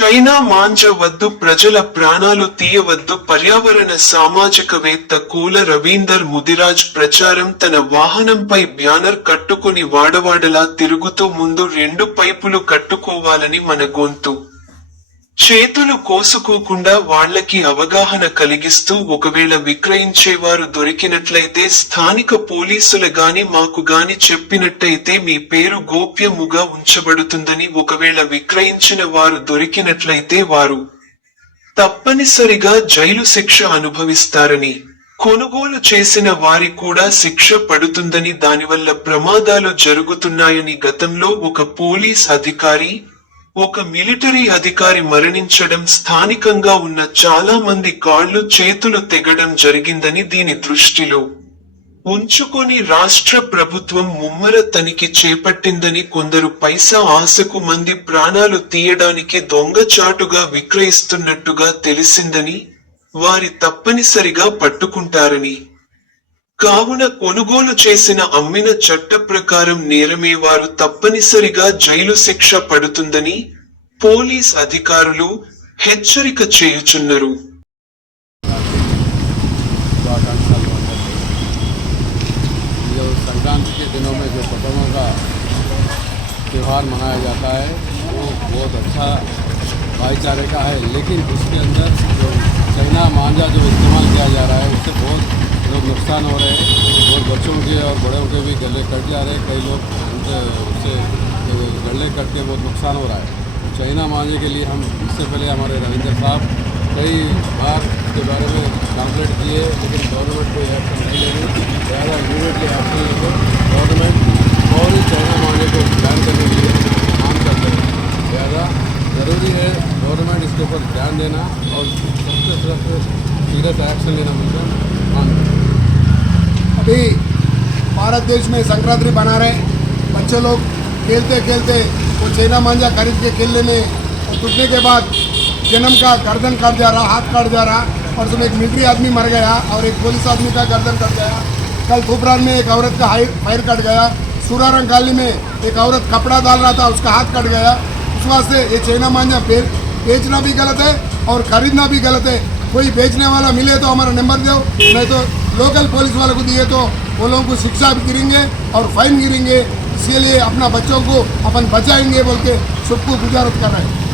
China manja వద్దు ప్రజల ప్రాణాలు తీయవద్దు పర్యావరణ సామాజికవేత్త కూల రవీందర్ ముదిరాజ్ ప్రచారం తన వాహనంపై బ్యానర్ కట్టుకుని వాడవాడలా తిరుగుతూ ముందు రెండు పైపులు కట్టుకోవాలని మన గొంతు. చేతులు కోసుకోకుండా వాళ్ళకి అవగాహన కలిగిస్తూ ఒకవేళ విక్రయించేవారు దొరికినట్లయితే స్థానిక పోలీసుల గాని మాకు గాని చెప్పినట్టయితే మీ పేరు గోప్యముగా ఉంచబడుతుందని ఒకవేళ విక్రయించిన వారు దొరికినట్లయితే వారు తప్పనిసరిగా జైలు శిక్ష అనుభవిస్తారని కొనుగోలు చేసిన వారి కూడా శిక్ష పడుతుందని దానివల్ల ప్రమాదాలు జరుగుతున్నాయని గతంలో ఒక పోలీస్ అధికారి ఒక మిలిటరీ అధికారి మరణించడం స్థానికంగా ఉన్న చాలా మంది కాళ్ళు చేతులు తెగడం జరిగిందని దీని దృష్టిలో. ఉంచుకొని రాష్ట్ర ప్రభుత్వం ముమ్మర తనిఖీ చేపట్టిందని కొందరు పైసా ఆశకు మంది ప్రాణాలు తీయడానికి దొంగచాటుగా విక్రయిస్తున్నట్టుగా తెలిసిందని వారి తప్పనిసరిగా పట్టుకుంటారని కావున కొనుగోలు చేసిన అమ్మిన చట్ట ప్రకారం నేరమే వారు తప్పనిసరిగా జైలు శిక్ష పడుతుందని పోలీస్ అధికారులు హెచ్చరిక చేయుచున్నారు शुभाकांक्षालु అందరికీ जो संक्रांति के दिनों में जो पतंगों का त्यौहार मनाया जाता है वो बहुत अच्छा भाईचारे का है लेकिन उसके अंदर जो चाइना मांझा जो इस्तेमाल किया जा रहा है उससे बहुत लोग नुकसान हो रहे हैं। और बच्चों के और बड़ों के भी गले कट जा रहे हैं। कई लोग उनसे उससे गले कट के बहुत नुकसान हो रहा है। चाइना मांझे के लिए हम इससे पहले हमारे रविंद्र साहब कई बार इसके बारे में कंप्लेंट किए लेकिन गवर्नमेंट कोई एक्शन नहीं ले रही। लिहाजा इमीडिएटली एक्शन लेकर गवर्नमेंट और ही चाइना मांझे को बैन करने के लिए काम कर रहे हैं। लिहाजा ज़रूरी है गवर्नमेंट इसके ऊपर ध्यान देना और सबसे सख्त सीरियस एक्शन लेना मिलकर मांग अभी भारत देश में संक्रांति बना रहे बच्चे लोग खेलते खेलते वो चैना मांझा खरीद के खेलने में और टूटने के बाद जन्म का गर्दन कट जा रहा, हाथ कट जा रहा और उसमें एक मिलिट्री आदमी मर गया और एक पुलिस आदमी का गर्दन कट गया। कल थुपरान में एक औरत का पैर कट गया। सूरारंग गाली में एक औरत कपड़ा डाल रहा था, उसका हाथ कट गया। उस वास्ते ये चैना मांझा बेचना भी गलत है और खरीदना भी गलत है। कोई बेचने वाला मिले तो हमारा नंबर दो, नहीं तो लोकल पुलिस वाले को दिए तो वो लोगों को शिक्षा भी गिरेंगे और फाइन गिरेंगे। इसीलिए अपना बच्चों को अपन बचाएँगे बोल के सबको गुजारत कर रहे हैं।